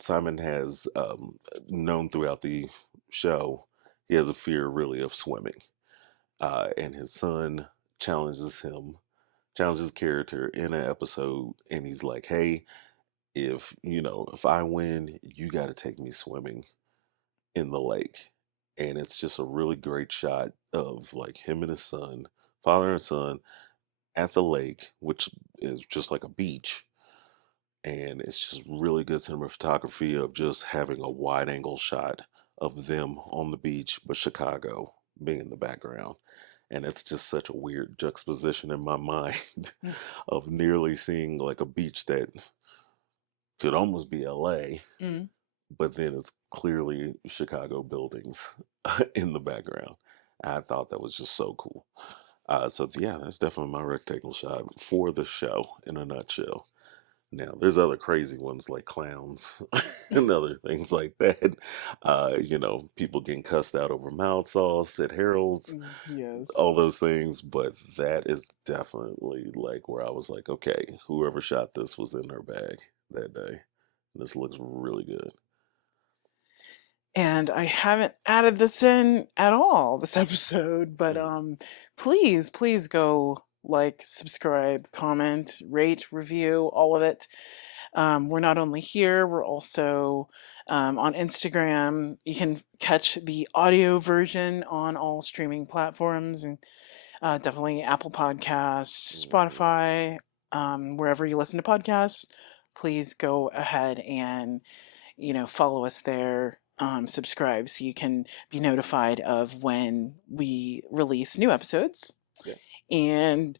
Simon has known throughout the show, he has a fear really of swimming. And his son challenges him, challenges character in an episode, and he's like, hey, if if I win, you got to take me swimming in the lake. And it's just a really great shot of like him and his son, father and son, at the lake, which is just like a beach. And it's just really good cinematography of just having a wide angle shot of them on the beach, but Chicago being in the background. And it's just such a weird juxtaposition in my mind Mm, of nearly seeing like a beach that could almost be LA, mm. but then it's clearly Chicago buildings in the background. I thought that was just so cool. So yeah, that's definitely my rectangle shot for the show in a nutshell. Now, there's other crazy ones like clowns and other things like that. People getting cussed out over mouth sauce at Harold's, Yes. all those things. But that is definitely like where I was like, okay, whoever shot this was in their bag that day. This looks really good. And I haven't added this in at all this episode, but Mhm. please go like, subscribe, comment, rate, review, all of it. We're not only here, we're also on Instagram. You can catch the audio version on all streaming platforms, and definitely Apple Podcasts, Mhm. Spotify, wherever you listen to podcasts. Please go ahead and follow us there, subscribe so you can be notified of when we release new episodes. Yeah. And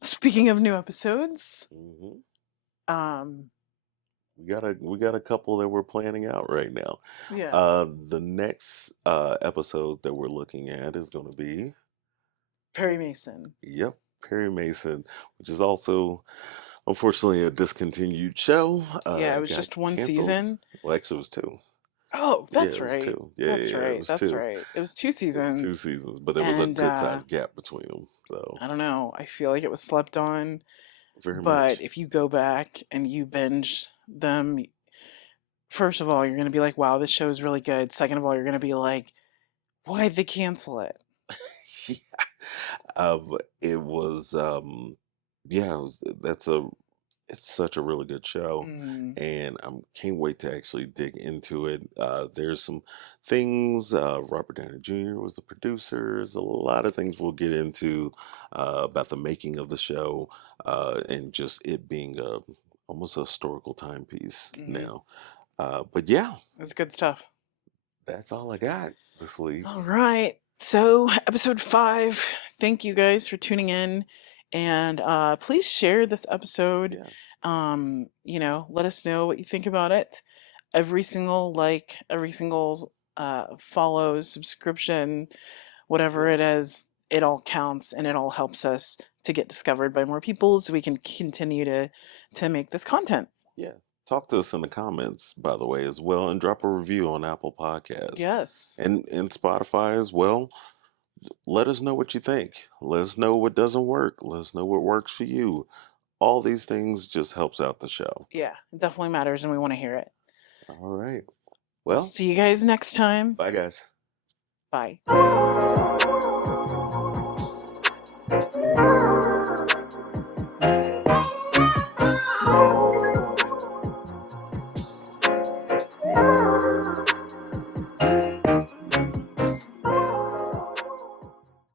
speaking of new episodes, Hmm. um, We got a couple that we're planning out right now. yeah, The next episode that we're looking at is going to be, Perry Mason. yep, Perry Mason, which is also unfortunately a discontinued show. Yeah, it was Got just one canceled. season. Well, actually, it was two. Oh, Yeah, that's it was right. two. Yeah, yeah, That's yeah, it right. was That's two. right. It was two It was two seasons. seasons, but there was a And good sized gap between them. So I don't know. I feel like it was slept on. very But much. if you go back and you binge them, first of all, you're going to be like, wow, this show is really good. Second of all, you're going to be like, why'd they cancel it? Yeah. It was yeah, it's such a really good show, Mm, and I can't wait to actually dig into it. There's some things. Robert Downey Jr. was the producer. There's a lot of things we'll get into about the making of the show, and just it being almost a historical timepiece hmm. now. But yeah, It's good stuff. that's all I got this week. All right. So, episode 5. Thank you guys for tuning in. And please share this episode. Yeah, Let us know what you think about it. Every single like, every single follow, subscription, whatever yeah, it is, it all counts and it all helps us to get discovered by more people so we can continue to make this content. yeah. Talk to us in the comments, by the way, as well, and drop a review on Apple Podcasts Yes. and Spotify as well. Let us know what you think. Let us know what doesn't work. Let us know what works for you. All these things just helps out the show. Yeah, it definitely matters and we want to hear it. All right. We'll Well, see you guys next time. bye guys. Bye.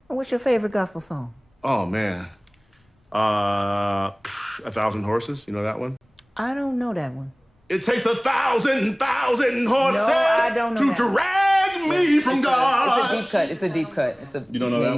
What's your favorite gospel song? Oh man, A Thousand Horses. You know that one? I don't know that one. It takes a thousand No, I horses don't know to that one. drag me from It's God. a deep cut. It's a deep cut. It's a You don't know that one?